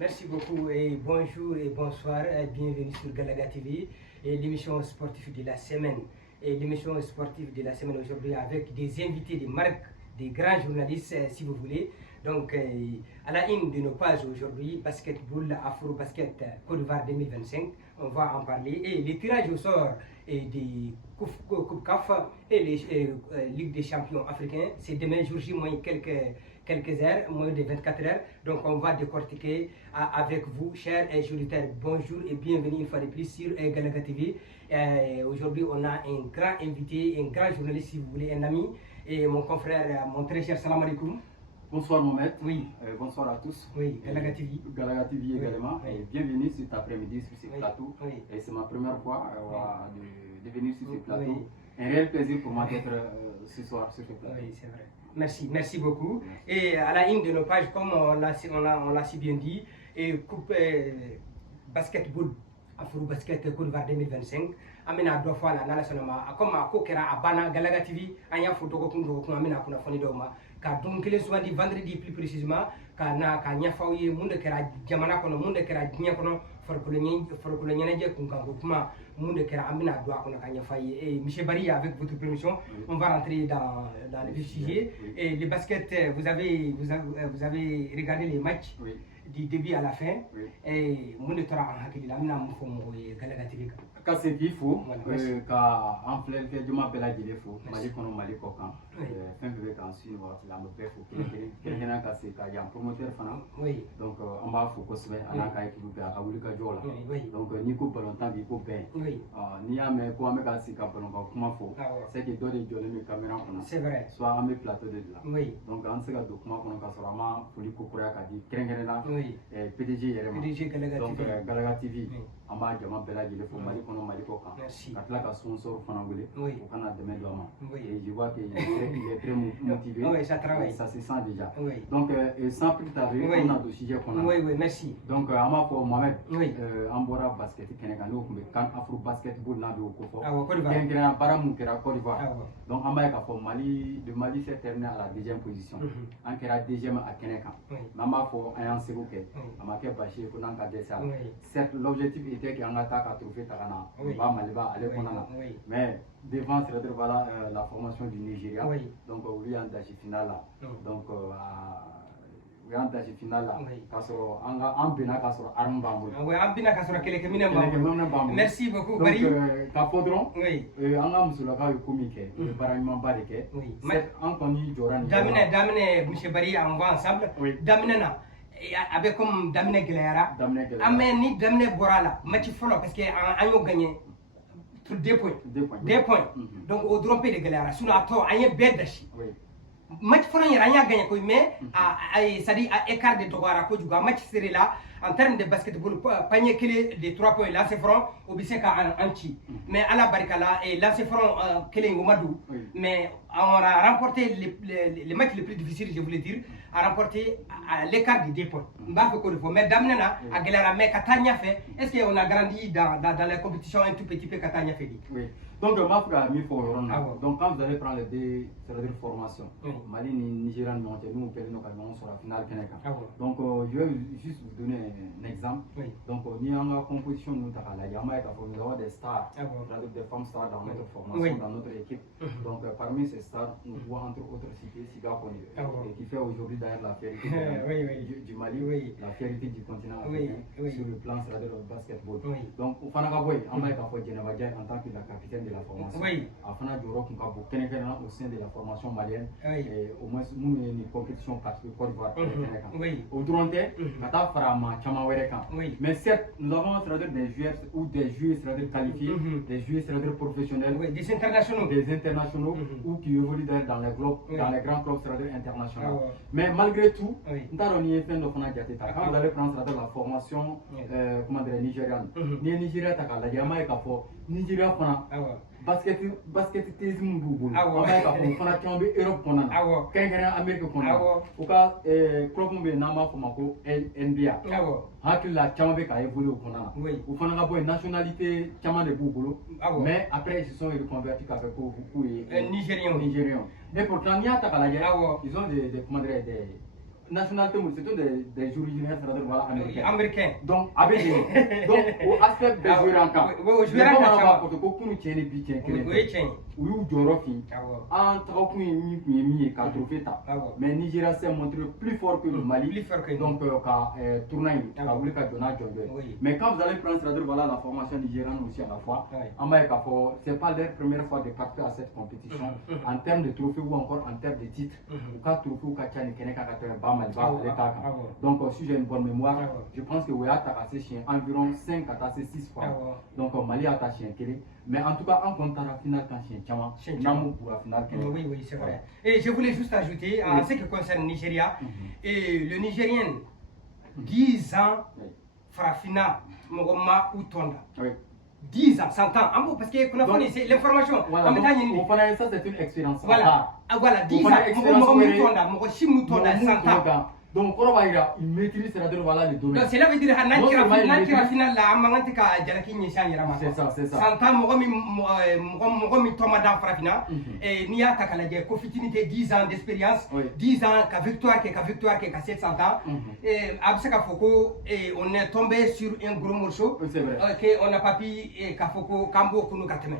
Merci beaucoup et bonjour et bonsoir. Bienvenue sur Galaga TV et l'émission sportive de la semaine. Et l'émission sportive de la semaine aujourd'hui avec des invités de marque, des grands journalistes si vous voulez. Donc à la une de nos pages aujourd'hui, basketball, Afro-Basket Côte d'Ivoire 2025, on va en parler. Et les tirages au sort des Coupe CAF et les Ligue des champions africains, c'est demain jour J, moins quelques heures, moins de 24 heures. Donc on va décortiquer avec vous, chers auditeurs. Bonjour et bienvenue une fois de plus sur Galaga TV. Aujourd'hui, on a un grand invité, un grand journaliste, si vous voulez, un ami, et mon confrère, mon très cher Salam alaikum. Bonsoir Mohamed. Oui. Bonsoir à tous. Oui, Galaga TV. Galaga TV également. Oui. Et bienvenue cet après-midi sur ce plateau. Oui. Et c'est ma première fois de venir sur ce plateau. Oui. Un réel plaisir pour moi d'être ce soir sur ce plateau. Oui, c'est vrai. Merci beaucoup. Merci. Et à la une de nos pages, comme on l'a si bien dit, et coupe basketball, Afro-Basket Côte d'Ivoire 2025. Amina deux fois la sonoma comme à Kokera à Bana Galaga TV, Anya photo ko amina kuna foni doma ka donc les soir du vendredi plus précisément ka na ka nya fawye munde kera jamana kono munde kera nya kono farko le nyeneje kun kan kuma munde kera amina doa kono ka nya faye. Et monsieur Barry, avec votre permission, on va rentrer dans le vif sujet. Et le basket, vous avez regardé les matchs du début à la fin. Et munde tora en hakili la amina mo fomo Galaga TV ka se k'i fo ka an filɛlikɛ jama bɛɛ lajɛlen fo Mali kɔnɔ Mali kɔ kan fɛn bɛɛ bɛ k'an su nin wagati la an bɛ bɛɛ fo kelen-kelen ka se ka yan promoteur fana donc an b'a fo kosɛbɛ a n'a ka équipe bɛɛ a ka wuli ka jɔ la donc n'i ko balontan b'i ko bɛn n'i y'a mɛn ko an bɛ ka sigi ka balontan kuma fɔ c'est que dɔ de jɔlen bɛ caméra kɔnɔ soit an bɛ plateau de dilan donc an tɛ se ka don kuma kɔnɔ ka sɔrɔ an ma foli kokura ka di kɛrɛnkɛrɛn na PDG yɛrɛ ma donc Galaga TV an b'a jama bɛɛ lajɛlen fo Mali kɔnɔ Mali kɔ kan ka tila ka sponsor fana wele o kana dɛmɛ don a ma et je vois qu'il est très motivé ça se sent déjà donc sans plus tarder on a do sujet kɔnɔ donc an b'a fɔ Mohamed an bɔra basket kɛnɛ kan n'o tun bɛ CAN Afro Basketball n'a bɛ o ko fɔ kɛrɛnkɛrɛnnenya baara mun kɛra Côte d'Ivoire donc an b'a ye k'a fɔ le Mali s'est terminé à la deuxième position an kɛra deuxième a kɛnɛ kan mais an b'a fɔ an y'an seko kɛ a ma kɛ basi ye ko n'an ka dɛsɛ a la certes l'objectif était qu'an ka taa ka trophée ta ka na ba Maliba ale kɔnɔna na mais devant c'est-à-dire voilà la formation du Nigeria donc olu y'an dasi finale la donc u y'an dasi finale la k'a sɔrɔ an bɛnna k'a sɔrɔ arme b'an bolo an bɛnna k'a sɔrɔ kɛlɛkɛminɛ b'an bolo merci beaucoup Bari donc k'a fɔ dɔrɔn an ka musolakaw ye ko min kɛ u ye baara ɲumanba de kɛ an kɔni jɔra nin daminɛ monsieur Bari on va ensemble daminɛ na a bɛ comme daminɛ gɛlɛyara mais ni daminɛ bɔra la match fɔlɔ parce que an y'o gagné sur 2 points donc o dɔrɔn pe de gɛlɛyara sinon a tɔ an ye bɛɛ dasi match fɔlɔ yɛrɛ an y'a gagné koyi mais c'est-à-dire a écart de dɔgɔyara kojugu a match serré la en termes de basketball panier kelen de 3 points lancer franc o bɛ se ka an ci mais ala barika la lancer franc kelen o ma don mais on a remporté les matchs les plus difficiles je voulais dire a remporté l'écart de 2 points n b'a fɛ k'o de fɔ mais daminɛ na a gɛlɛyara mais ka taa ɲɛfɛ est-ce que on a grandi dans la compétition un tout petit peu ka taa ɲɛfɛ de donc n b'a fɛ ka min fɔ o yɔrɔ na donc quand vous allez prendre les deux c'est-à-dire formation Mali ni Nigeria ni ɲɔgɔn cɛ n'u kɛlen don ka ɲɔgɔn sɔrɔ finale kɛnɛ kan donc je vais juste vous donner un exemple donc ni an ka composition ninnu ta k'a lajɛ an b'a ye k'a fɔ nous avons des stars c'est-à-dire des femmes stars dans notre formation dans notre équipe donc parmi ces stars nous pouvons entre autres citer Siga Kone qui fait aujourd'hui d'ailleurs la fierté du Mali la fierté du continent africain sur le plan c'est-à-dire le basketball donc o fana ka bɔ yen an b'a ye k'a fɔ Djeneba Diaye en tant que la capitaine de la formation a fana jɔyɔrɔ tun ka bon kɛrɛnkɛrɛnnenya au sein de la formation malienne au moins minnu ye nin compétition participer Côte d'Ivoire kɛnɛ kan o dɔrɔn tɛ ka taa fara maa caman wɛrɛ kan mais certes nous avons c'est-à-dire des joueurs ou des joueurs c'est-à-dire qualifiés des joueurs c'est-à-dire professionnels des internationaux ou qui évoluent dans les grands clubs c'est-à-dire internationaux mais malgré tout n t'a dɔn n'i ye fɛn dɔ fana jate ta quand vous allez prendre c'est-à-dire la formation comment dire nigériane n'i ye Nigeria ta k'a lajɛ an b'a ye k'a fɔ Nigeria fana basketisme b'u bolo an b'a ye k'a fɔ o fana caman bɛ Europe kɔnɔna na kɛrɛnkɛrɛnnenya Amérique kɔnɔna na u ka club min bɛ yen n'an b'a fɔ o ma ko NBA hakili la caman bɛ ka évoluer o kɔnɔna na o fana ka bɔ yen nationalité caman de b'u bolo mais après ils se sont reconvertis k'a fɛ k'u ye Nigériens et pourtant n'i y'a ta k'a lajɛ ils ont des comment dire nationalité c'est des originaires voilà américains donc avec donc au aspect des joueurs en camp oui joueur en camp ko ko kunu tieni bi tien kelen oui tien oui ou joro fi en taw kun mi ka trophée ta mais Nigeria s'est montré plus fort que le Mali donc ka tournoi ka wuli ka jona jojo mais quand vous allez prendre c'est-à-dire voilà la formation nigériane aussi à la fois en bas ka fo c'est pas leur première fois de participer à cette compétition en termes de trophées ou encore en termes de titres ou ka trophée ou ka tiani kene ka ba Mali ba l'état donc si j'ai une bonne mémoire je pense que Ouya a attaqué chien environ 5 à 6 fois donc Mali a attaqué chien kele mais en tout cas en comptant la finale quand chien chama namu pour la finale oui c'est vrai et je voulais juste ajouter en ce qui concerne le Nigeria et le Nigérien 10 ans Farafina Mogoma ou Tonda 10 ans, 100 ans, parce que c'est l'information. Voilà, ça c'est une expérience. Voilà, 10 ans, donc il maîtrise voilà les données. Donc cela veut dire que final là, manganti ka jalaki ni sanyira c'est ça. Santa mogo mi tomada frafina et niya takalaje ko fitinité 10 ans d'expérience, 10 ans ka victoire que 700 ans et absaka foko et on est tombé sur un gros morceau que on n'a pas pu ka foko kambo kunu kateme.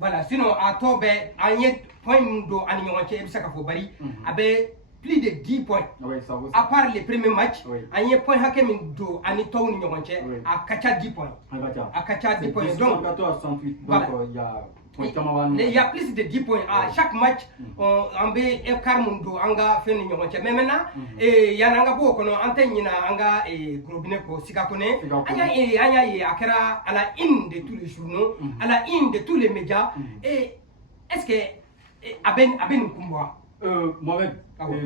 Voilà, sinon à tobe anye point do animonche absaka fo bari abe plus de 10 points. À part les premiers matchs, il y a un point do Anito Nyonche à Kacha 10 points. À Kacha 10 points. Donc, il y a plus de 10 points. À chaque match, on a un Carmundo, Anga Fen Nyonche. Mais maintenant, il y a un gabo, on a antenne, Anga et Grobineko, Sikakone. Il y a Akara à la une de tous les journaux, à la une de tous les médias. Et est-ce que Aben Kumba Mohamed,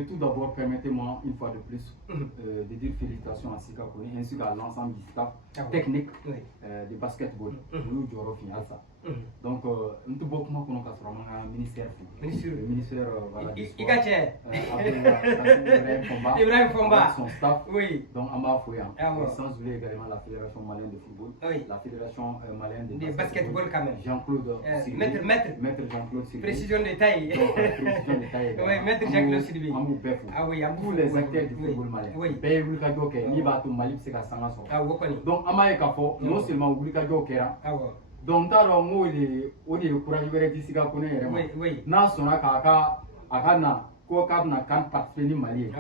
tout d'abord, permettez-moi une fois de plus de dire félicitations à Sika Kone ainsi qu'à l'ensemble du staff technique de basketball. Donc, nous avons beaucoup de ministère. Le ministère, Ibrahim Fomba, son staff. Donc, Amba Fouyan. Sans oublier également la Fédération malienne de football, la Fédération malienne de basketball quand même. Jean-Claude Maître Jean-Claude Sylvie. Précision de taille. Précision de taille. Maître Jean-Claude Sylvie. Tous les acteurs du football malien. Paye Wulka Joke, Niba Mali, c'est qu'à Sangaso. Donc, Amaye Kafo, non seulement Wulka Joke, donc, on est courageux de Sika Kone, n'a son akana. Ko kabna kan participer Mali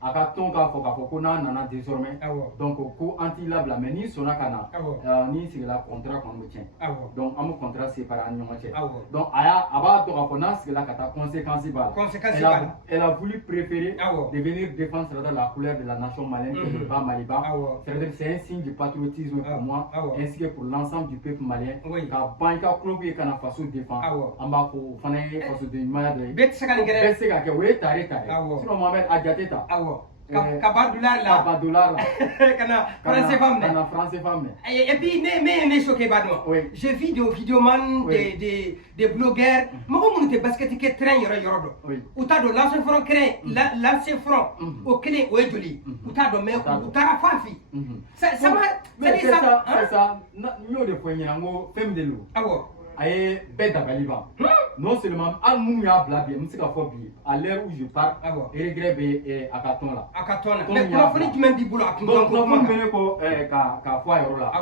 aka tonka foka foko na nana désormais donc ko anti labla mais ni sona kana ni c'est la contrat qu'on tient donc am contrat séparé en nyonche donc aya aba to ka fona c'est la kata conséquence bal elle a voulu préférer de venir défendre la couleur de la nation malienne que le bas Maliba c'est-à-dire c'est un signe de patriotisme pour moi ainsi que pour l'ensemble du peuple malien ka banka club et kana faso défend amba ko fana faso de malade bet seka ke tare sinon Mohamed Adjateta Kabadoulard là kana français femme et puis mais choqué badon j'ai vu des vidéoman des blogueurs mo te basket ke train yoro ou ta do l'ancien front créé l'ancien front au clé au joli ou ta do mais ou ta fafi ça c'est ça nous de point ngo femme de l'eau aye bête baliba non seulement al mou ya blabie musika fobi à l'heure où je parle et regret be akaton là mais comment faut tu même di boulot donc comment mener ko ka foi euro là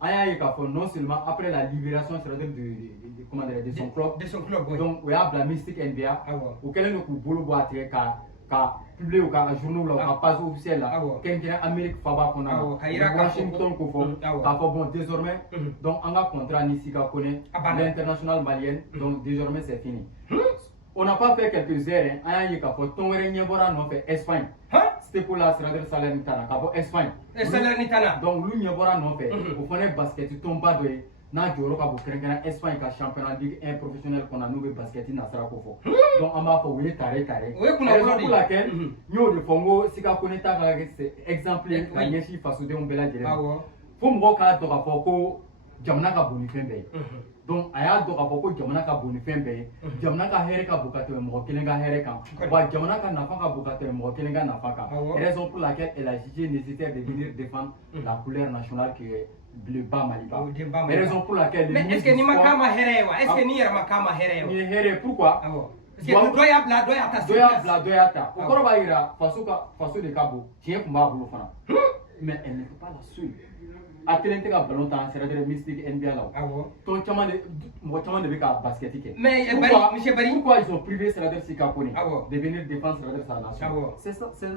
aya ka fo non seulement après la libération c'est-à-dire de comment dire de son club donc on a la mystique NBA ou quel est le coup boulot boîte ka publié au journaux là ka page officielle là quelqu'un Amérique faba kona Washington ko fo ka fo bon désormais donc on a contrat Nisika Kone l'international malien donc désormais c'est fini on n'a pas fait quelques heures aya ka fo ton wéré nyebora no fait Espagne c'était pour la c'est-à-dire Salernitana ka fo Espagne Salernitana donc lui nyebora no fait au fond basket tomba do na joro ka bo krenga Espagne ka championnat ligue 1 professionnel qu'on a nouveau basket na sara ko fo donc on va faut oui tare pour laquelle nous de fongo sika koneta ka c'est exemplaire la yeshi faso de on bela dire fo mo ka to ka fo ko jamana ka boni fembe donc aya do ka fo ko jamana ka boni fembe jamana ka here ka bukate mo kelenga here kan wa jamana ka nafa ka bukate mo kelenga nafa ka raison pour laquelle elle a jugé nécessaire de venir défendre la couleur nationale qui est le bas Maliba. Mais raison pour laquelle mais est-ce que ni makama herewa est-ce que ni yera makama herewa ni here pourquoi ta o kɔrɔ b'a yira faso de ka bon tiɲɛ kun b'a bolo fana mais elle ne peut pas la suivre a kelen tɛ ka ballon tan c'est-à-dire mystique NBA la mɔgɔ caman de bɛ ka basket kɛ mais monsieur Bari pourquoi ils ont privé c'est-à-dire Sika Kone de venir défendre c'est-à-dire sa nation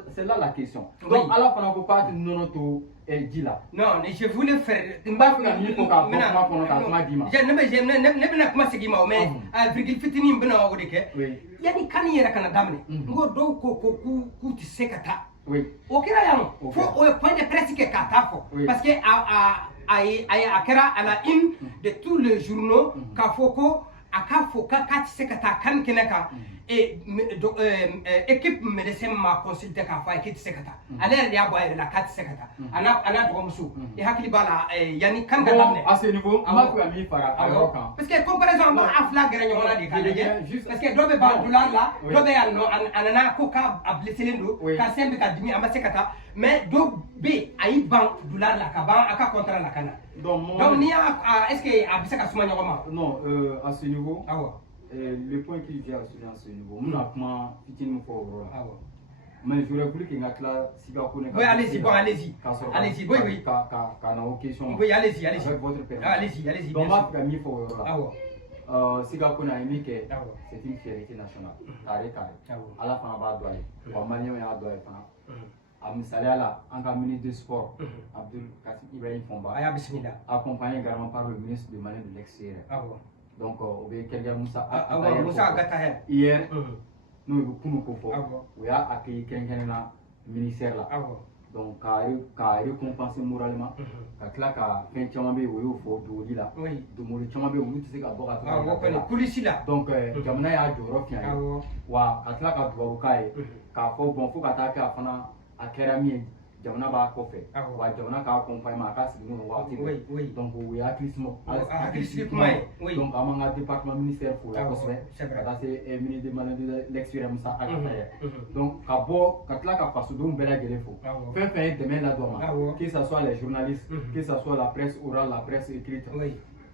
c'est là la question donc ala fana ko k'a tɛ nɔnɔ to ji la non je voulais faire n b'a fɛ ka min fɔ k'a bɔ kuma kɔnɔ k'a kuma d'i ma ne bɛna kuma segin ma mais virgule fitinin bɛna o de kɛ yanni kan yɛrɛ kana daminɛ n ko dɔw ko k'u tɛ se ka taa o kɛra yan fo o ye point de presse kɛ k'a taa fɔ parce que a kɛra à la une de tous les journaux k'a fɔ ko a k'a fɔ k'a tɛ se ka taa kan kɛnɛ kan équipe médecin m'a consulté k'a fɔ a ye k'i tɛ se ka taa ale yɛrɛ de y'a bɔ a yɛrɛ la k'a tɛ se ka taa a n'a dɔgɔmuso i hakili b'a la yanni kan ka daminɛ à ce niveau an b'a fɛ ka min fara a yɔrɔ kan parce que comparaison an b'a fila gɛrɛ ɲɔgɔn na de k'a lajɛ parce que dɔ bɛ ban dollar la dɔ bɛ yan nɔ a nana ko k'a blesselen don k'a sen bɛ ka dimi a ma se ka taa mais dɔ bɛ yen a y'i ban dollar la ka ban a ka contrat la ka na donc n'i y'a est ce que a bɛ se ka suma ɲɔgɔn ma non à ce niveau le point qui vient à ce niveau mun na kuma fitinin fɔ o yɔrɔ la mais j'aurais voulu que n ka tila Sika Kone oui allez-y oui ka na o question oui allez-y avec votre permission allez-y donc n b'a fɛ ka min fɔ o yɔrɔ la Sika Kone a ye min kɛ c'est une fierté nationale carré ala fana b'a dɔn a ye wa maliyɛnw y'a dɔn a ye fana a misaliya la an ka ministre de sport Abdul Kasim Ibrahim Fomba a y'a bisimila accompagné également par le ministre de Mali de l'extérieur donc o bɛ Kerja Musa Agata hier n'o bɛ kunu ko fɔ o y'a accueilli kɛrɛnkɛrɛnnen na ministère la donc k'a récompenser moralement ka tila ka fɛn caman bɛ yen o y'o fɔ dogoli la donbolo caman bɛ yen olu tɛ se ka bɔ ka taga kulisi la donc jamana y'a jɔyɔrɔ fi an ye wa ka tila ka dugawu k'a ye k'a fɔ bon fo ka taa kɛ a fana a kɛra min ye jamana b'a kɔfɛ wa jamana k'a accompagnement a ka sigi n'o waati bɛɛ donc o ye hakilisigi kuma ye donc an b'an ka département ministère fo la kosɛbɛ ka taa se ministre de Mali de l'extérieur Musa Agata ye donc ka bɔ ka tila ka fasodenw bɛɛ lajɛlen fo fɛn fɛn ye dɛmɛ ladon ma que ça soit les journalistes que ça soit la presse orale la presse écrite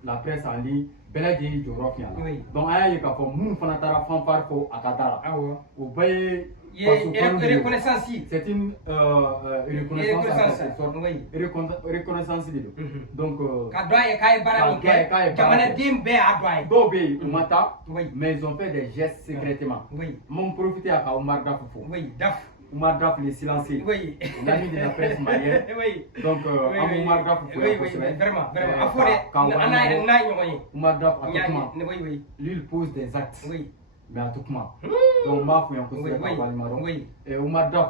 la presse en ligne bɛɛ lajɛlen jɔyɔrɔ fi an la donc an y'a ye k'a fɔ minnu fana taara fanfare fɔ a ka da la o bɛɛ ye reconnaissance c'est une reconnaissance de don donc ka dɔn a ye k'a ye baara min kɛ jamanaden bɛɛ y'a dɔn a ye dɔw bɛ yen u ma taa mais ils ont fait des gestes secrètement m'ont profité à ka Umar Daf fɔ Umar Daf le silencieux l'ami de la presse malienne donc an bɛ Umar Daf fo yan kosɛbɛ vraiment a fɔ dɛ an n'a yɛrɛ n'a ye ɲɔgɔn ye Umar Daf a tɛ kuma lui il pose des actes mais a tɛ kuma donc n b'a fɔ yan kosɛbɛ ka walima dɔn Umar Daf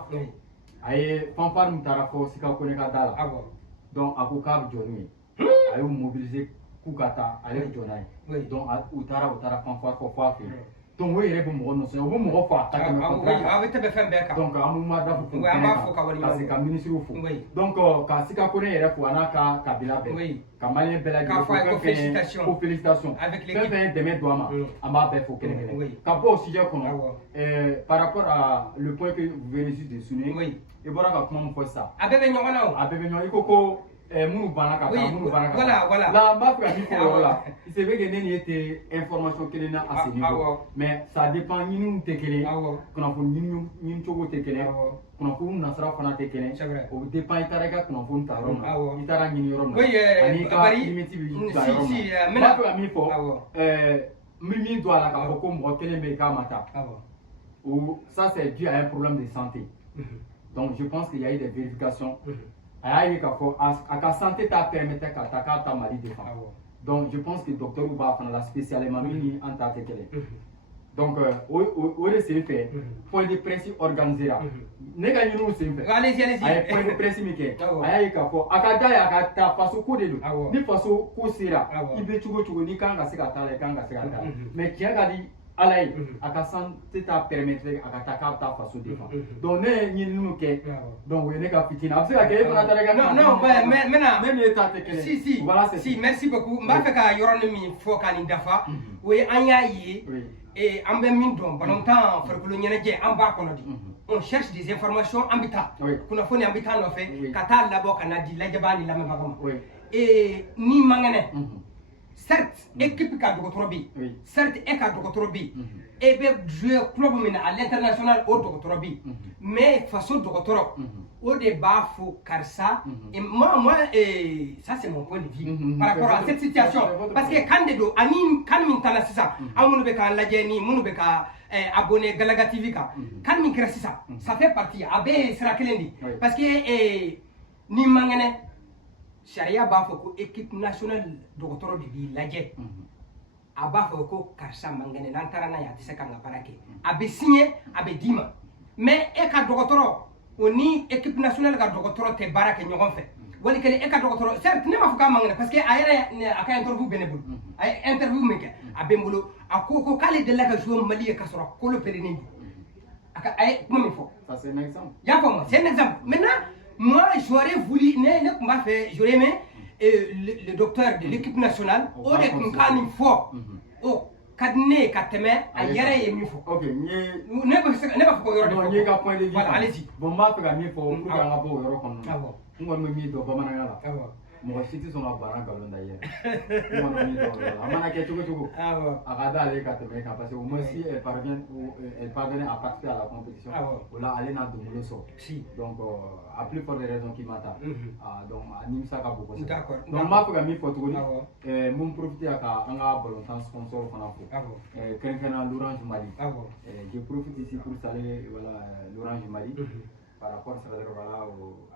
a ye fanfare min taara fɔ Sika Kone ka da la donc a ko k'a bɛ jɔ n'u ye a y'u mobiliser k'u ka taa ale bɛ jɔ n'a ye donc u taara fanfare fɔ fɔ a fɛ yen donc o yɛrɛ bɛ mɔgɔ nɔfɛ o bɛ mɔgɔ fɔ a ta tɛmɛ contrat a bɛ tɛmɛ fɛn bɛɛ kan donc an bɛ Umar Daf fo ka se ka ministres fo donc ka Sika Kone yɛrɛ fo a n'a ka kabila bɛɛ ka maliyɛn bɛɛ lajɛlen fo ko félicitations fɛn fɛn ye dɛmɛ don a ma an b'a bɛɛ fo kelen-kelen ka bɔ o sujet kɔnɔ par rapport à le point que vous venez juste de souligner i bɔra ka kuma min fɔ sisan a bɛɛ bɛ ɲɔgɔn na o a bɛɛ bɛ ɲɔgɔn i ko minnu banna ka taa minnu banna ka taa la n b'a fɛ ka min fɔ o yɔrɔ la c'est vrai que ne ni e tɛ information kelen na à ce niveau mais ça dépend ɲiniw tɛ kelen kunnafoni ɲini cogo tɛ kelen kunnafoni nasira fana tɛ kelen o bɛ dépend i taara i ka kunnafoni ta yɔrɔ min na i taara ɲini yɔrɔ min na ani i ka limite bɛ ta yɔrɔ min na n b'a fɛ ka min fɔ n bɛ min don a la k'a fɔ ko mɔgɔ kelen bɛ yen k'a ma taa ça c'est dû à un problème de santé donc je pense qu'il y a eu des vérifications a y'a ye k'a fɔ a ka santé t'a permettre ka taa k'a ta Mali défendre donc je pense que docteur b'a fana la spécialement min ni an ta tɛ kelen donc o de sen fɛ point de presse organisé la ne ka ɲiniw sen fɛ a ye point de presse min kɛ a y'a ye k'a fɔ a ka da ye a ka taa faso ko de don ni faso ko sera i bɛ cogo o cogo n'i kan ka se ka taa la i kan ka se ka taa mais tiɲɛ ka di ala ye a ka santé t'a permettre a ka taa k'a bɛ taa faso défendre donc ne ye ɲininiw kɛ donc o ye ne ka fitini a bɛ se ka kɛ e fana taara i ka non mais ne ni e ta tɛ kelen voilà c'est si merci beaucoup n b'a fɛ ka yɔrɔnin min fɔ ka nin dafa o ye an y'a ye an bɛ min dɔn balontan farikolo ɲɛnajɛ an b'a kɔnɔ de on cherche des informations an bɛ taa kunnafoni an bɛ taa nɔfɛ ka taa labɔ ka na di lajɛbaa ni lamɛnbaga ma ni man kɛnɛ certes équipe ka dogotoro bi certes e ka dogotoro bi e be jouer club min à l'international au dogotoro bi mais façon dogotoro au débat faut karsa et moi ça c'est mon point de vue par rapport à cette situation parce que candido ani kan min tala sisa amunu be ka lajeni munu be ka abonné Galaga TV ka kan min kira sisa ça fait partie abe sira kelendi parce que ni mangene sharia b'a fɔ ko équipe nationale dɔgɔtɔrɔ de b'i lajɛ a b'a fɔ ko karisa mangɛnɛ n'an taara n'a ye a tɛ se k'an ka baara kɛ a bɛ signé a bɛ d'i ma mais e ka dɔgɔtɔrɔ o ni équipe nationale ka dɔgɔtɔrɔ tɛ baara kɛ ɲɔgɔn fɛ wali kelen e ka dɔgɔtɔrɔ certes ne m'a fɔ k'a mangɛnɛ parce que a yɛrɛ a ka interview bɛ ne bolo a ye interview min kɛ a bɛ n bolo a ko k'ale delila ka jouer Mali ye k'a sɔrɔ kolo pɛrɛnnen don a ye kuma min fɔ. Ça c'est un exemple. I y'a faamu c'est un exemple maintenant. Moi, j'aurais voulu, j'aurais aimé le docteur de l'équipe nationale, au lieu qu'on gagne fort, au cadenet, cadenet, à yere et mifo. Ok, ne pas faut point de vue. Voilà, allez-y. Bon, ma pega mifo, pour qu'il y ait un bon euro comme nous. On va me mettre dans le là. Mɔgɔ si tɛ sɔn ka baara nkalon da i yɛrɛ n kɔni min dɔn o la a mana kɛ cogo cogo a ka d'ale ka tɛmɛ kan parce que au moins si elle parvient à participer à la compétition o la ale n'a donbolo sɔrɔ donc à plus forte raison qu'il m'attend donc a nimisa ka bon kosɛbɛ donc n b'a fɛ ka min fɔ tuguni n bɛ profiter ka an ka balontan sponsor fana fo kɛrɛnkɛrɛnnenya l'Orange Mali je profite ici pour saluer voilà l'Orange Mali par rapport à voilà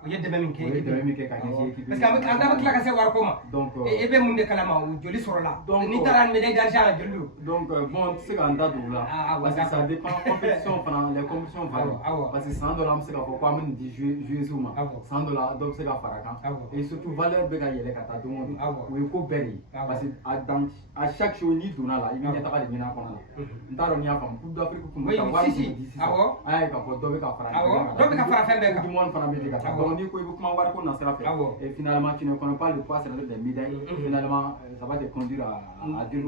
il y a des mêmes qui parce que avec la casse warkoma donc et be munde kalama ou joli soro la donc ni taran médaille d'argent jolu donc bon c'est quand date là parce que ça dépend compétition pendant les compétitions varient parce que $100 c'est quoi quoi même di jouer zouma $100 donc c'est ka faraka et surtout valeur be ka yele ka ta donc oui ko beri parce que à chaque show ni dona la il y a ta ka mina kona ntaro ni afa coupe d'Afrique ko mo ta wa ay ka ko do be ka faraka tout le monde fana bɛ ka taa donc ni ko i bɛ kuma wari ko nasira fɛ et finalement tu ne connais pas le poids c'est des médailles finalement ça va te conduire à dire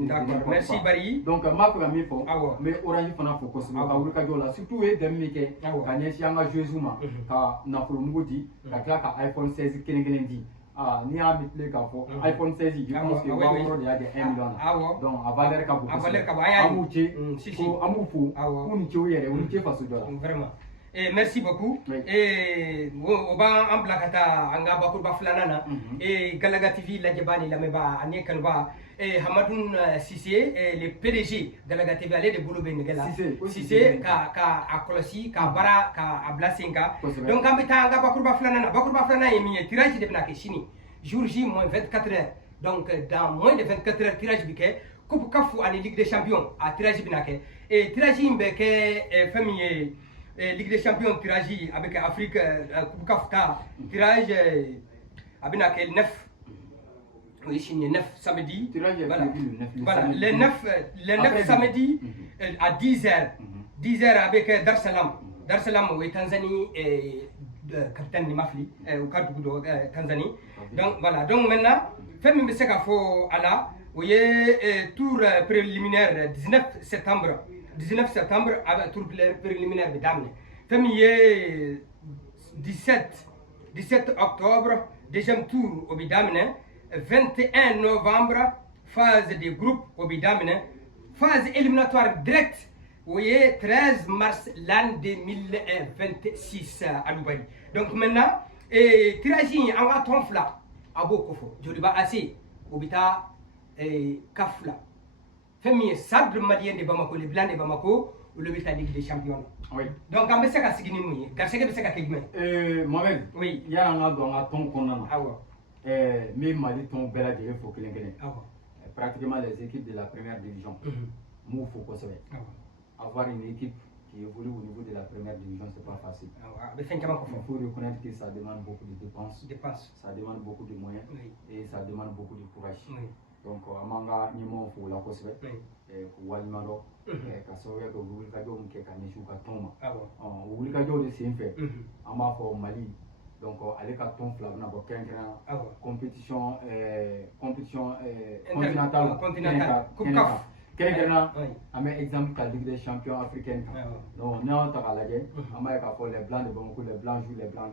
merci Bari donc n b'a fɛ ka min fɔ n bɛ Orange fana fɔ kosɛbɛ ka wuli ka jɔ la surtout u ye dɛmɛ min kɛ ka ɲɛsin an ka joueurs ma ka nafolo mugu di ka tila ka iPhone 16 kelen kelen di n'i y'a multiplier k'a fɔ iPhone 16 je pense que waa wɔɔrɔ de y'a di 1 million na donc a valeur ka bon kosɛbɛ an b'u ce ko an b'u fo k'u ni ce u yɛrɛ u ni ce faso dɔ la vraiment. Et merci beaucoup. Et on va en blakata anga bakurba flanana et Galaga TV la jebani la meba ane kanba et Hamadoun Sissé le PDG Galaga TV ale de bolo benegela Sissé ka akolosi ka bara ka ablasinga donc ambita anga bakurba flanana yemi tirage de benake chini jour J moins 24 heures donc dans moins de 24 heures tirage biké coupe kafu en Ligue des Champions à tirage benake et tirage mbeke famille Ligue des Champions tirage avec Afrique Coupe Kafta tirage avec le 9 oui signé 9 samedi voilà le 9 samedi à 10h avec Dar Salam oui Tanzanie capitaine Mafli au cadre de Tanzanie donc voilà donc maintenant fait même ce qu'il faut à la oui tour préliminaire 19 septembre avec tour préliminaire de Damne. Famille 17 octobre, deuxième tour au Bidamne. 21 novembre, phase de groupe au Bidamne. Phase éliminatoire directe, oui, 13 mars l'an 2026 à Dubaï. Donc maintenant, tirage en atonfla à Bokofo. Je lui vais assez au Bita Kafla. Famille Sabre malien de Bamako, les blancs de Bamako, ou le Bita Ligue des Champions. Oui. Donc, on va se casser une mouille. Garcez que c'est quelque Mohamed. Oui. Il y a un don à ton qu'on a. Ah ouais. Mais Mali, ton bel adhéré, faut qu'il ait pratiquement les équipes de la première division. Mou faut qu'on se avoir une équipe qui évolue au niveau de la première division, c'est pas facile. Il faut reconnaître que ça demande beaucoup de dépenses. Ça demande beaucoup de moyens. Et ça demande beaucoup de courage. Donc, amanga nyimo fu la kosbe ku walimaro ka sowe ko wuli ka jom ke kan shu ka toma wuli ka jom de semfe amba fo Mali donc ale ka ton fla na bo kenkra compétition continentale coupe CAF kenkra ame exemple ka Ligue des Champions africaine non non ta la je amba ka fo les blancs de Bamako les blancs jouent les blancs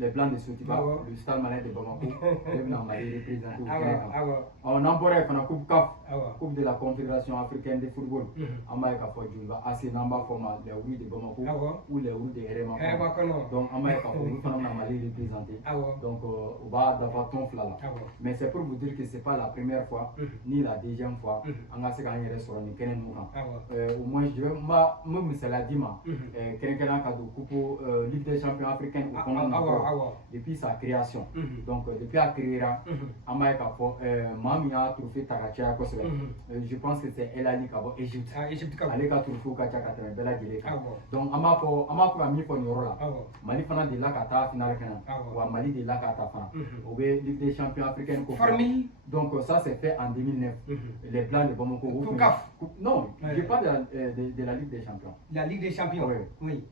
les Blancs de Sotiba, le Stade Malien de Bamako, le Mali représenté au Sénégal. On a emporté la Coupe CAF, Coupe de la Confédération africaine de football. On a assez nombreux format les roues de Bamako ou les roues de Héréma. Donc on a Mali représenté. Donc on va d'avoir ton flà. Mais c'est pour vous dire que c'est pas la première fois ni la deuxième fois. On a ce qu'on a sur le Kenya Moukan. Au moins je vais me c'est la dima. Kenya Kadou Coupe Ligue des champions africaine au Congo depuis sa création. Donc depuis la création, on a Mami a trouvé Tagacha Kosele. Je pense que c'est Elali Kabo Égypte. Allez à trouver Kachaka Bella Gileka. Donc on a pour ami pour Norola. Mali fana de la Kata finale ou Mali de la Kata fana. Au Ligue des champions africaine. Donc ça c'est fait en 2009. Les Blancs de Bamako. Non, je parle de la Ligue des champions. La Ligue des champions. Oui.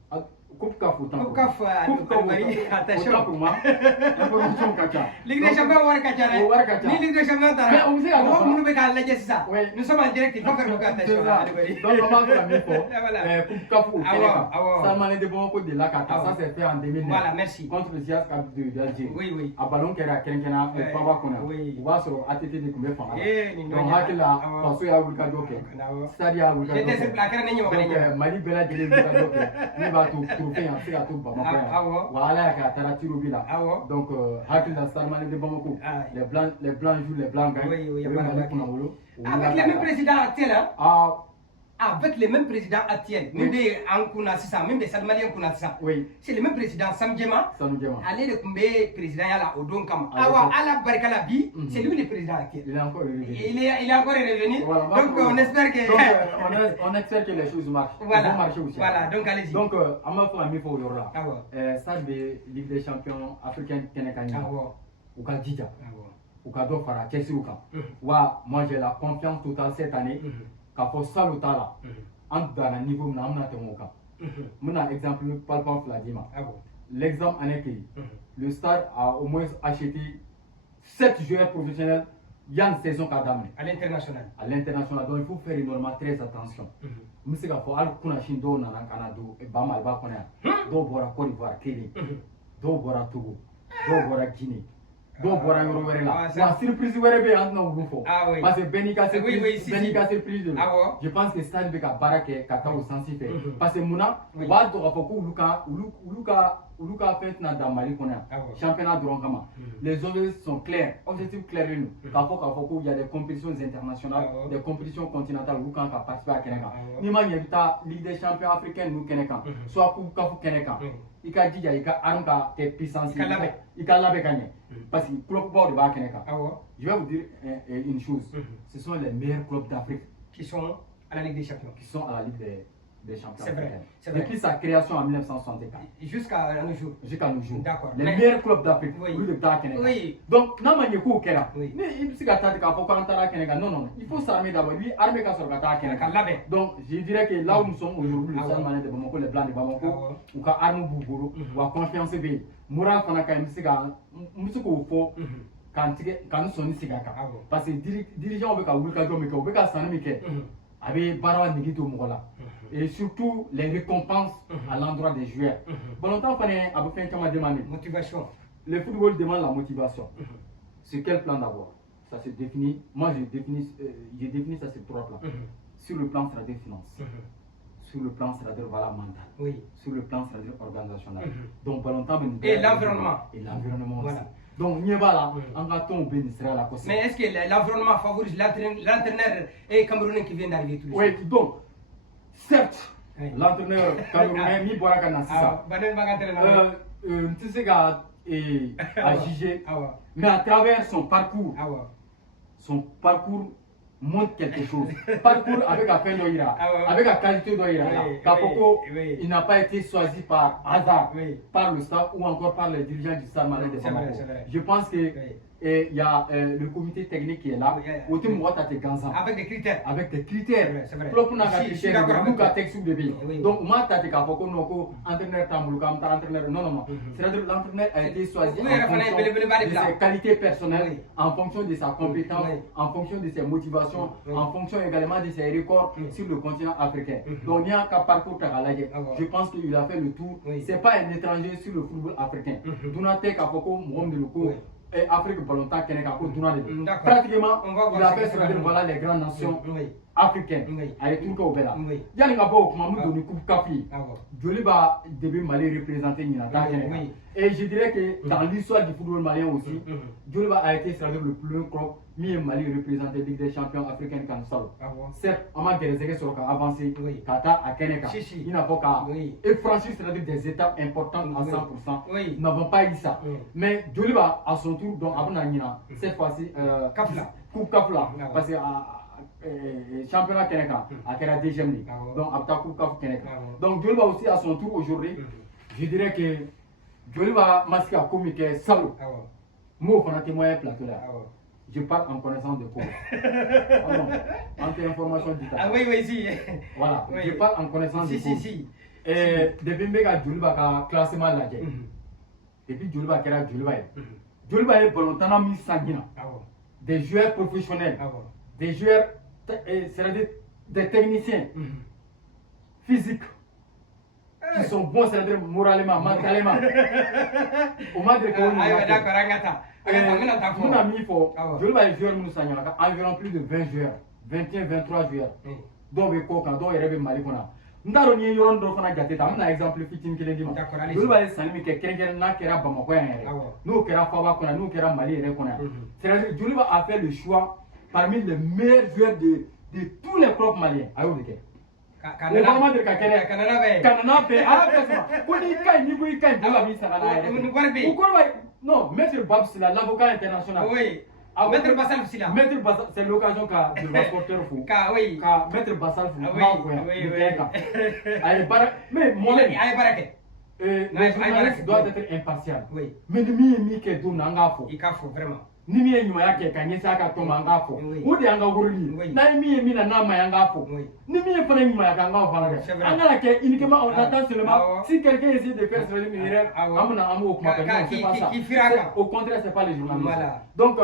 Coupe CAF autant pour attention pour moi information kacha Ligue des champions war kacha ni Ligue des champions tara on sait alors nous be ka lajé ça nous sommes en direct il faut faire attention donc on va faire mi coupe CAF au Sénégal ça m'a de bon côté de la kata ça c'est fait en 2009 voilà merci contre le CIAS Cap d'Alger oui à ballon qui era kenkena papa kona on va sur ATT de combien fois donc hakila paso ya bulka doke stade ya bulka j'étais sur la carne ni donc Mali bela de bulka doke ni ba trophée en Sénégal tout Bamako voilà ka taratiru bila donc hakila Salman de Bamako les blancs jouent les blancs gagnent avec les mêmes présidents actuels avec les mêmes présidents actuels, même des Ankounassa, même des Salmaliens Kounassa. Oui. C'est le même président Samdjema. Allez le Koumbe président Yala Odonkam. Awa Ala Barkalabi, c'est lui le président actuel. Il est encore revenu. Il est encore revenu. Voilà, donc on espère que. Donc, on espère que les choses marchent. Voilà. Ils vont marcher aussi. Voilà, donc allez-y. Donc on m'a fait un mot pour Yorla. Ça de Ligue des champions africaine Kenekani. Ou Kadjidja. Ou Kado Fara, Kessiruka. Moi j'ai la confiance totale cette année. Quand on sort le talent, dans un niveau où on a un exemple palpable pour la Dima. L'exemple en est que le stade a au moins acheté 7 joueurs professionnels. Il y a une saison à l'international. À l'international, donc il faut faire énormément très attention. Je sais qu'il faut aller à Chindo, Canada, et Bama, Bora Côte d'Ivoire, Kenya, Bora Togo, Bora Guinée. Donc voilà la surprise parce que Benika surprise je pense que ça ne peut pas baraquer kata au sens fait parce que Mouna va doit beaucoup Luka fait dans Mali championnat de Roma les objectifs sont clairs objectifs clairs nous il y a des compétitions internationales des compétitions continentales Luka a participé à Keneka ni ma yebita Ligue des champions africaine nous Keneka soit Coupe CAF Keneka il a dit il a armé tes puissances il a lavé gagné parce que club bord de Keneka je vais vous dire une chose ce sont les meilleurs clubs d'Afrique qui sont à la Ligue des champions des champions. C'est vrai. Depuis sa création en 1964. Jusqu'à nos jours. Jusqu'à nos jours. D'accord. Les meilleurs clubs d'Afrique. Oui. Donc, non, il faut il faut s'armer d'abord. Lui, armer donc, je dirais que là où nous sommes aujourd'hui, le Salman de Bamako, les Blancs de Bamako, ou qu'à arme Bougourou, ou à confiance B. Moral Fanaka, Moussiko faut. Quand nous sommes ici, parce que dirigeants avec avec Barawa Nigito Mogola. Et surtout les récompenses à l'endroit des joueurs. Bon, longtemps, on a fait un demandé. Motivation. Le football demande la motivation. Sur quel plan d'abord? Ça se définit. Moi, j'ai défini ça sur 3 plans. Sur le plan stratégique finance. Sur le plan stratégique mental. Oui. Sur le plan stratégique organisationnel. Donc, bon, longtemps, et l'environnement. Et l'environnement aussi. Voilà. Donc, n'y a pas là, on va tomber la mais est-ce que l'environnement favorise l'entraîneur et Camerounais qui vient d'arriver tout de suite? Oui, donc, certes, l'entraîneur Camerounais, ni Boraka Nassisa, tu sais qu'à juger, mais à travers son parcours montre quelque chose. Parcours avec la fin d'Oïra, avec la qualité d'Oïra. Kapoko, il n'a pas été choisi par hasard, par le staff ou encore par les dirigeants du Stade Malien de Bamako. Je pense que il y a le comité technique qui est là. Avec des critères. Avec des critères. Donc, moi, entraîneur non. C'est-à-dire l'entraîneur a été choisi en fonction de ses qualités personnelles, en fonction de sa compétence, en fonction de ses motivations. participation en fonction également de ses records sur le continent africain. Donc il y a un parcours Tagalage. Je pense qu'il a fait le tour. C'est pas un étranger sur le football africain. Dunate Kapoko, Mohamed Loko, et Afrique Volontaire Keneka, pratiquement, il a fait sur voilà les grandes nations africaines. Avec tout le Kobela. Il y a un rapport qui m'a donné Coupe Kafi. Joliba devait Mali représenter Ninata Keneka. Et je dirais que dans l'histoire du football malien aussi, Joliba a été le plus long club Mali représenté Ligue des champions africaine quand solo. Certes, on m'a dit que sur avancé, Kata à Keneka. Il n'a pas qu'à. Et franchir c'est-à-dire des étapes importantes à 100%. Nous n'avons pas eu ça. Mais Joliba à son tour, donc avant Nina, cette fois-ci, Coupe Kafla, parce que championnat Keneka, à la deuxième ligue. Donc après Coupe Kaf Keneka. Donc Joliba aussi à son tour aujourd'hui, je dirais que Joliba Masika Komike Salo. Moi, on a témoigné plateau là. Je parle en connaissance de cause. Anti-information d'État. Ah oui, oui, si. Voilà, je parle en connaissance de cause. Et depuis que Joliba a classement là, et puis Joliba qui a Joliba. Joliba est volontairement mis sanguin. Des joueurs professionnels, des joueurs, c'est-à-dire des techniciens physiques qui sont bons, c'est-à-dire moralement, mentalement. Au moins de mon ami, Joliba est joueur environ plus de 20 joueurs, 21, 23 joueurs. Donc, il y a des Malikona. Nous avons un exemple de Joliba est Salimi qui est Bamako. Nous qui sommes Mali. C'est-à-dire Joliba a fait le choix parmi les meilleurs joueurs de tous les clubs maliens. Non, Maître Bab Sila, l'avocat international. Oui. Maître Bassal Sila. Maître Bassal, c'est l'occasion qu'a de transporteur fou. Oui. Maître Bassal Fou. Oui. Mais moi, le journaliste doit être impartial. Oui. Mais ne m'y que tout n'angafo. Il faut vraiment. Ni mi nyuma yake kanyesa ka to mangafo udi anga guruli na mi na nama yangafo ni mi fana nyuma yaka ngafo anga ke uniquement on attend seulement si quelqu'un essaie de faire sur le minéral amuna amu kuma c'est pas ça au contraire c'est pas les journalistes donc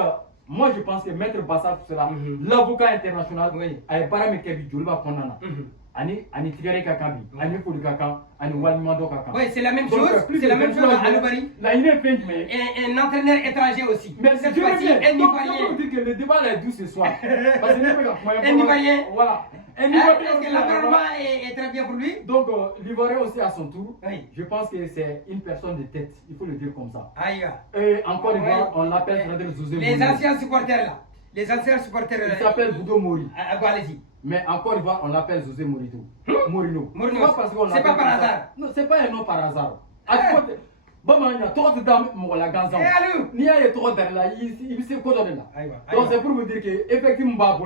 moi je pense que Maître Bassal cela l'avocat international a parami ke bi Joliba konana ani tigare kakambi ani kulu kakam ani walmando kakam. Oui, c'est la même chose. C'est la même chose à Aloubari. Là, il est fait, mais un entraîneur étranger aussi. Mais cette fois-ci, un Ivoirien. Donc, dire que le débat est doux ce soir. Parce que un Ivoirien. Voilà. Un Ivoirien. Est-ce que l'environnement est très bien pour lui? Donc, l'Ivoirien aussi à son tour. Oui. Je pense que c'est une personne de tête. Il faut le dire comme ça. Aïe. Et encore une fois, on l'appelle José Mori. Les anciens supporters là. Les anciens supporters. Il s'appelle Boudo Mori. Allez-y. Mais encore une fois, on l'appelle José Morito. Morino. C'est pas par hasard. Non, c'est pas un nom par hasard. Bon, il y a trop de dames, la ganzan. Il y a trop de là, il sait quoi donner là. Donc c'est pour vous dire que effectivement,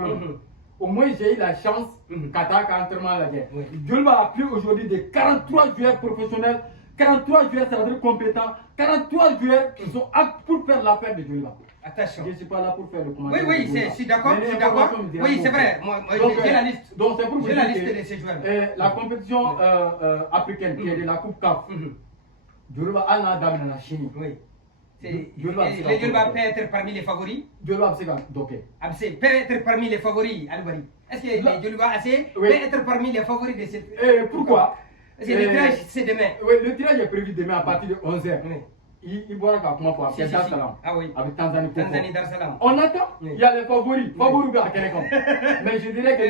au moins j'ai eu la chance qu'à entraînement la guerre. Joliba a pris aujourd'hui des 43 joueurs professionnels, 43 joueurs, ça veut dire compétents, 43 joueurs qui sont aptes pour faire l'affaire de Joliba. Attention. Je ne suis pas là pour faire le commentaire. Oui, je suis d'accord. Oui, c'est vrai. Moi, j'ai la liste. Donc, c'est pour vous dire la liste de ces joueurs. La compétition africaine qui est de la Coupe CAF, Joliba a la Chine. Oui. Le Joliba peut être parmi les favoris. Joliba peut être parmi les favoris, Aloubari. Est-ce que le Joliba peut être parmi les favoris de cette. Pourquoi? Parce que le tirage, c'est demain. Oui, le tirage est prévu demain à partir de 11h. Il boit comment pour Dar Salam. Ah oui. Avec Tanzanie. Tanzanie Dar Salam. On attend. Il y a les favoris. Favoris à Kénékom. Mais je dirais que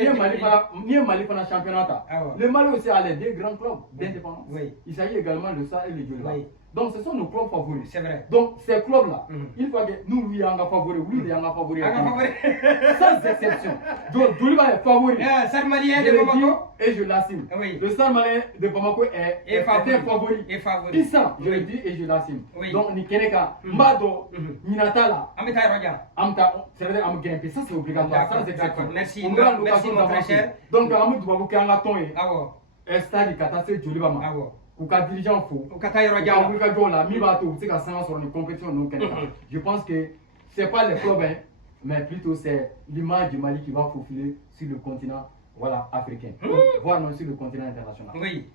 ni Mali pendant le championnat. Le Mali aussi a les deux grands clubs d'indépendance. Il s'agit également de ça et le Joliba. Donc ce sont nos clubs favoris. C'est vrai. Donc ces clubs-là, il faut que nous lui ayons favoris, lui lui ayons favoris. Sans exception. Donc Joliba est favori. Le Stade malien de Bamako. Et je l'assume. Le Stade malien de Bamako est favori. Il sent, je le dis et je l'assume. Donc ni Keneka, Mbado, Ninatala. C'est-à-dire Amgrimpe. Ça c'est obligatoire. Sans exception. Merci. Merci mon très cher. Donc Amadou Babouké Angatonye. Stade Katase Joliba. Ou qu'à dirigeant faux, ou qu'à je pense que ce n'est pas les clubs, mais plutôt c'est l'image du Mali qui va faufiler sur le continent africain, voire même sur le continent international. Oui,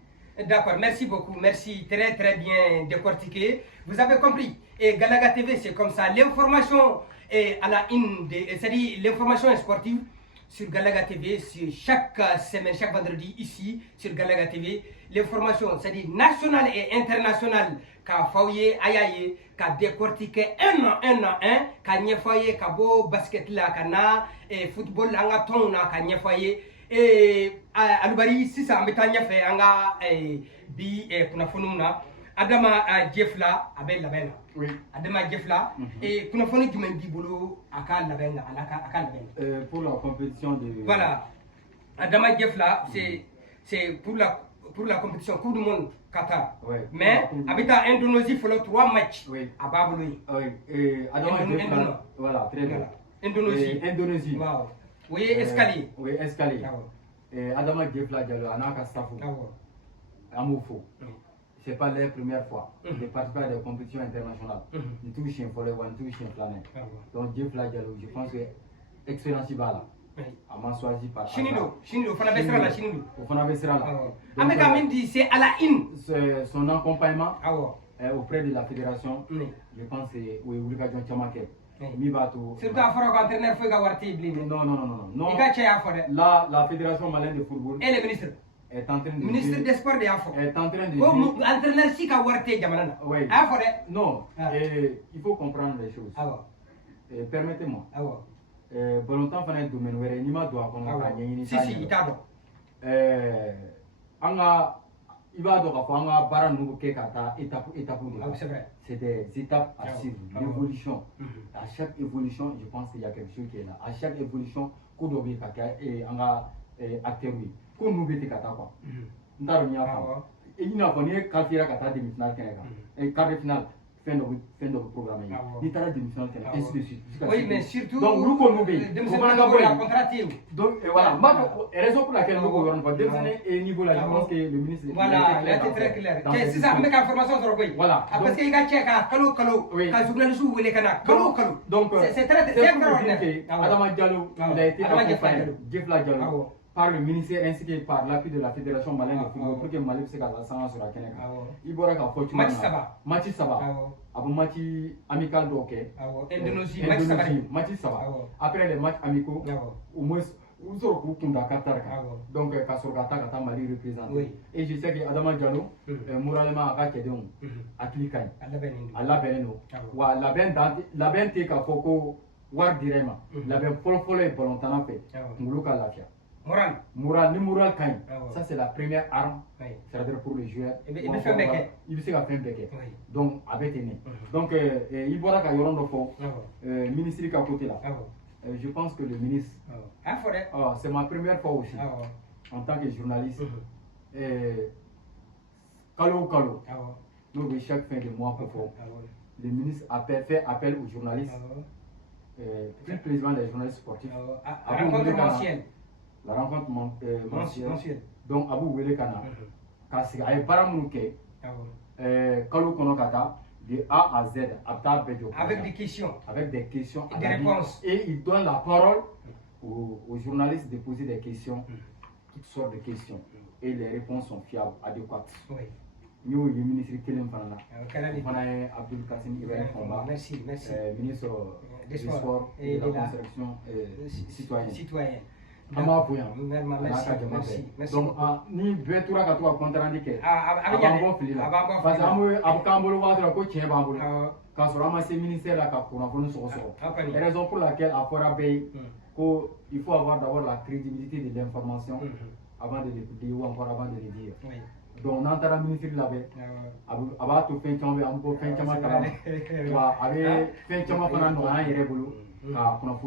d'accord, merci beaucoup, merci, très très bien décortiqué. Vous avez compris, et Galaga TV c'est comme ça, l'information est à la une, c'est-à-dire l'information est sportive. sur Galaga TV, chaque semaine, chaque vendredi ici sur Galaga TV. L'information, c'est-à-dire nationale et internationale, qu'a fauillé, ayaye, qu'a décortiqué un an, qu'a nyefoye, qu'a beau basket là, qu'a et football là, qu'a ton là, qu'a nyefoye. Et Alubari, si ça m'est fait, anga bi kuna fununa. Adama Jeffla, Abel Labena. Oui. Adama Jeffla. Et kuna funu du même bibolo, Akal Labena, Akal Labena. Pour la compétition de. Voilà. Adama Jeffla, c'est pour la compétition Coupe du Monde Qatar. Oui. Mais habitant Indonésie, il faut 3 matchs. Oui. À Baboulou. Oui. Et Adama Jeffla. Voilà, très bien. Indonésie. Indonésie. Wow. Oui, escalier. Oui, escalier. Et Adama Jeffla Diallo, Anaka Stafou. Amoufo. C'est pas la première fois de participer à des compétitions internationales. Ils touchent un volet, ils touchent un planet. Donc, Jeffla Diallo, je pense que l'expérience est là. À m'a choisi par. Chinido, Fana Bessera la Chinido. Fana Bessera là. Ameka Mendy, c'est à la in. Son accompagnement auprès de la fédération, je pense que c'est Oulika John Chamake. Surtout à Foro entraîneur Fouga Warti Blin. Non. La fédération malienne de football. Et le ministre est en train de. Ministre des Sports de Afro. Est en train de. Comme entraîneur Sika Warti Jamalana. Oui. Afro. Non. Il faut comprendre les choses. Permettez-moi. Volontairement, il y a un domaine où il y a une si, il y a il va donc avoir un baran nouveau qui est étape. C'est vrai. C'est des étapes à suivre. L'évolution. À chaque évolution, je pense qu'il y a quelque chose qui est là. À chaque évolution, qu'on doit faire et on a acteur. Qu'on nous veut faire quoi. Nous avons pas. Et il n'y a pas de quatrième demi-finale. Et quart de finale. Fin de programme. Il y a des demi-finales. Ainsi de suite. Oui, mais surtout. Donc, nous connaissons. Donc, voilà. Raison pour laquelle nous gouvernons pas. Et niveau là, je pense que le ministre. Voilà, il a été très clair. C'est ça, avec information sur le. Voilà. Parce qu'il y a un kalo. Quand journaliste ou les canards. Kalo. Donc, c'est très extraordinaire. Adama Diallo, il a été accompagné. Jeffla Diallo. Par le ministère ainsi que par l'appui de la Fédération malienne de football pour que Mali puisse gagner la sur la Kenya. Il y aura qu'à fortune. Match Saba. Après match amical d'Oké. Indonésie. Match Saba. Après les matchs amicaux, au moins, nous serons pour Qatar. Donc, Kassorgata, Kata Mali représenté. Et je sais que Adama Diallo, moralement, a été à Klikai. À la Beneno. Ou à la Bente Kafoko, War Direma. La Ben Folfole et Volontairement fait. Moulouka Lafia. Moral Kain. Ça, c'est la première arme. C'est-à-dire pour les joueurs. Il veut faire un béquet. Donc, avec Téné. Donc, il voit qu'il y a un ministre qui est à côté là. Je pense que le ministre. C'est ma première fois aussi. En tant que journaliste. Kalo. Nous, chaque fin de mois, le ministre fait appel aux journalistes. Plus précisément les journalistes sportifs. La rencontre mensuelle. Donc, Abou Wele Kana, parce qu'il y a Baramouké, Kalo Konokata, de A à Z, avec des questions. Avec des questions. Et des réponses. Et il donne la parole aux journalistes de poser des questions, toutes sortes de questions. Et les réponses sont fiables, adéquates. Oui. Nous, le ministre Kélem Fanana, Abdul Kassim Ibrahim Fomba, ministre des Sports et de la Construction citoyenne. Merci. Donc, ni betura ka to contrandi ke bon fili la parce que amu abukambolo wa tra ko tien bambolo ka sura ma se ministère la ka pour avons so raison pour laquelle à fora bay ko il faut avoir d'abord la crédibilité de l'information avant de l'écouter ou encore avant de le dire. Donc n'entara ministre la be aba to fen chambe am ko fen chama kala wa abe fen chama fana no an yere bolo. D'accord,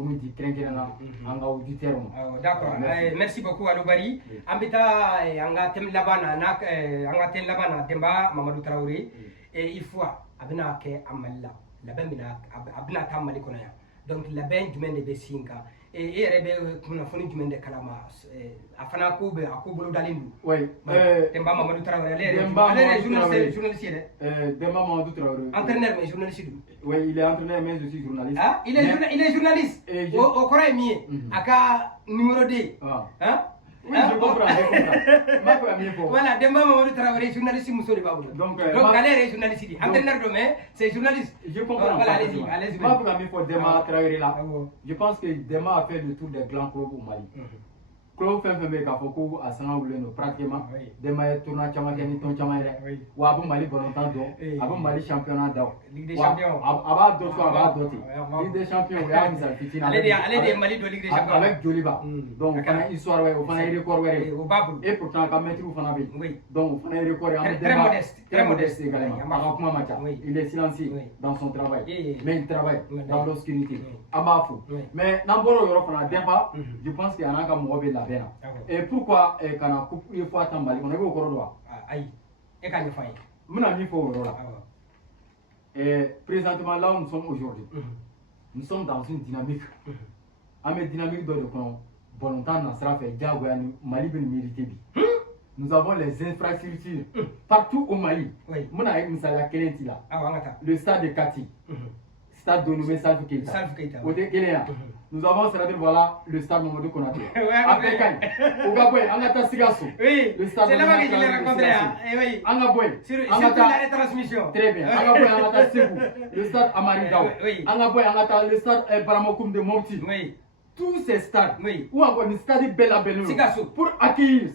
merci beaucoup Aloubari. Ambita Angatem Labana, Angatem Labana, Demba, Mamadou Traoré, et il faut Abina Ke Amala, la Bambina, Abina Tamalikonaya. Donc la Ben du Mende Bessinga, et Rebe Kunafoni du Mende Kalamas, Afana Koube, à Koubolo Dalindu. Oui, Demba Mamadou Traoré, journaliste. Demba Mamadou Traoré. Entraîneur, mais journaliste. Oui, il est entraîneur, mais aussi journaliste. Ah, il est journaliste. Au Corée, Aka numéro 2. Oui, je comprends. Voilà, Demba Mamadou Traoré, journaliste Moussori Baoulou. Donc Galère est journaliste, entraîneur de main, c'est journaliste. Je comprends. Voilà, allez-y. Moi, pour Demba Traoré là, je pense que Demba a fait le tour des grands clubs au Mali. Club fɛn k'a fɔ ko a sanga wulilen don pratiquement Demba ye tournoi caman kɛ ni tɔn caman yɛrɛ wa a bɛ Mali balontan dɔn a bɛ Mali championnat dɔn wa a b'a dɔn so a b'a dɔn ten Ligue des champions o y'a misali fitinin ale de ye Mali dɔn Ligue des champions avec Joliba donc o fana histoire wɛrɛ o fana ye record wɛrɛ ye o b'a bolo et pourtant a ka maitre fana bɛ yen donc o fana ye record ye an bɛ très modeste également a ka kuma ma ca il est silencieux dans son travail mais il travaille dans l'obscurité an b'a fo mais n'an bɔra o yɔrɔ fana Demba je pense que a n'a ka mɔgɔ bɛ labɛn na. Et pourquoi kana coupe une fois à Mali on est au Koro droit aïe et quand il faut mon ami faut là et présentement là où nous sommes aujourd'hui nous sommes dans une dynamique une dynamique de volontaire dans sera fait Mali ben mérité nous avons les infrastructures partout au Mali mon ami Moussala Kelenti là le stade de Kati stade de Noumé Salif Keita. Nous avons voilà le stade Mamadou Konaté. Après Kaye, au Gaboué, Angata Sigasso. Oui, le stade c'est là-bas que je l'ai rencontré. Oui. Angaboué. Surtout la retransmission. Très bien. Angaboué, Angata Sebou. Le stade Amarigao. Angaboué, Angata le stade Baramokoum de Mopti. Oui. Tous ces stades, ou encore le stade Bella Bello, pour accueillir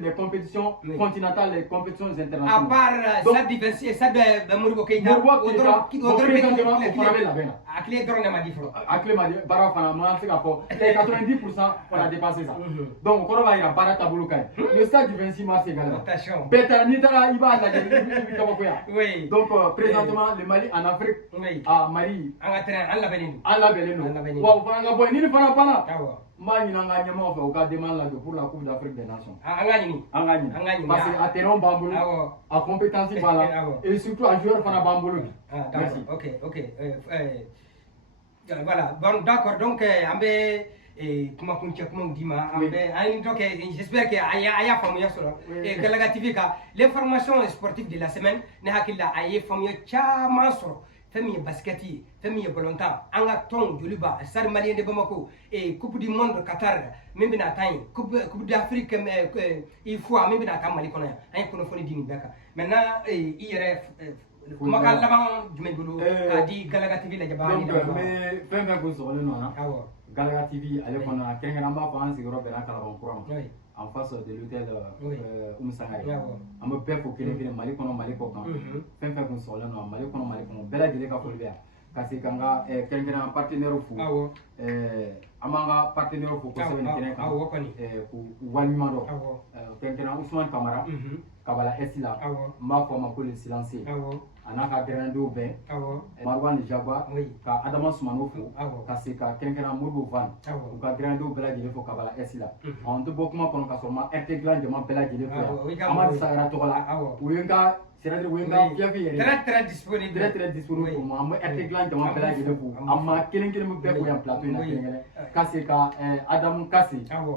les compétitions continentales, les compétitions internationales. À part stade Diversi et stade Mouribo Keita, présentement, on parlait là-bas. À clé drone m'a dit. À clé m'a dit, Barafana, moi, c'est 90%, on a dépassé ça. Donc, on va y avoir Barata Bouloukaï. Le stade du 26 mars également. Beta Nidara, il va oui. Donc, présentement, le Mali en Afrique, à Mali, en la Belléno. Bon, ni fana pana m'a ɲini an ka ɲɛmɔgɔw fɛ u ka demande lajɔ pour la coupe d'Afrique des nations an ka ɲini parce que a terrain b'an bolo a compétence b'a la et surtout a joueur fana b'an bolo bi d'accord ok voilà bon d'accord donc an bɛ kuma kuncɛ kumaw d'i ma an ye dɔ kɛ j'espère que a y'a faamuya sɔrɔ Galaga TV ka l'information sportive de la semaine ne hakili la a ye faamuya caman sɔrɔ fɛn min ye basket ye fɛn min ye ballontan an ka tɔn joliba stade malien de Bamako coupe du monde Qatar min bɛna taa yen coupe d'Afrique il faut min bɛna taa Mali kɔnɔ yan an ye kunnafoni di nin bɛɛ kan maintenant i yɛrɛ kumakan laban jumɛn bolo k'a di Galaga TV lajɛbaga ni donc mais fɛn kun sɔgɔlen nɔ na Galaga TV ale kɔnɔ kɛrɛnkɛrɛn an b'a fɔ an sigiyɔrɔ bɛnna Kalabankura ma en face de l'hôtel Oumou Sangare an bɛ bɛɛ fo kelen kelen Mali kɔnɔ Mali kɔ kan fɛn kun sɔgɔlen nɔ Mali kɔnɔ Mali kɔnɔ bɛɛ lajɛlen ka foli bɛ yan ka se k'an ka kɛrɛnkɛrɛn partenaire fo an b'an ka partenaire fo kosɛbɛ nin kɛnɛ kan k'u waleɲuman dɔn kɛrɛnkɛrɛn Ousmane Kamara Kabala Est la n b'a fɔ a ma ko le silencieux a n'a ka gɛrɛndenw bɛɛ Marwan Jagba ka Adama Sumano fo ka se ka kɛrɛnkɛrɛn Modibo Van u ka gɛrɛndenw bɛɛ lajɛlen fo Kabala Est la n tɛ bɔ kuma kɔnɔ ka sɔrɔ ma RT dilan jama bɛɛ lajɛlen fo yan Amadu Sagara tɔgɔ la u ye n ka c'est-à-dire u ye n ka fiɛfi yɛrɛ très disponible pour moi an bɛ RT dilan jama bɛɛ lajɛlen fo a ma kelen kelen min bɛɛ fo yan plateau in na kɛrɛnkɛrɛn ka se ka Adamu Kase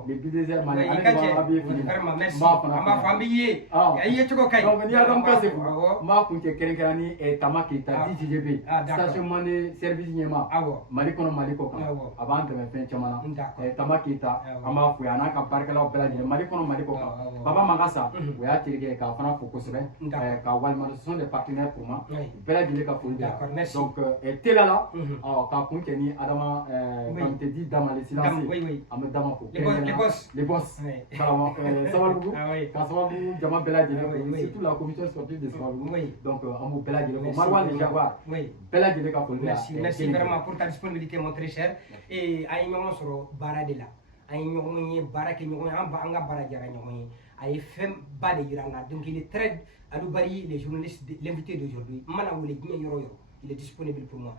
le BDG Mali ale de b'a bɛ fini na n b'a fana fo an b'i ye a ye cogo ka ɲi donc ni Adamu Kase fo n b'a kun cɛ kɛrɛnkɛrɛn ni Tama Keita DGGB stationnement ni service ɲɛma Mali kɔnɔ Mali kɔ kan a b'an dɛmɛ fɛn caman na Tama Keita an b'a fo a n'a ka baarakɛlaw bɛɛ lajɛlen Mali kɔnɔ Mali kɔ kan Baba Mangasa o y'a terikɛ k'a fana fo kosɛbɛ ka walima ce sont des partenaires pour moi bɛɛ lajɛlen ka foli bɛ donc tela la k'a kun cɛ ni Adama comme te dit Dama le silencieux an bɛ Dama fo les boss Sabalibugu ka Sabalibugu jama bɛɛ lajɛlen fo surtout la commission sportive de Sabalibugu donc an b'u bɛɛ lajɛlen fo Marwan le Jaguar bɛɛ lajɛlen ka foli bɛ merci vraiment pour ta disponibilité mon très cher et a ye ɲɔgɔn sɔrɔ baara de la an ye ɲɔgɔn ye baara kɛ ɲɔgɔn ye an ka baara diyara ɲɔgɔn ye a ye fɛn ba de yira n na donc il est très Alou Bari, les journalistes, l'invité d'aujourd'hui, Mana Wole, il est disponible pour moi.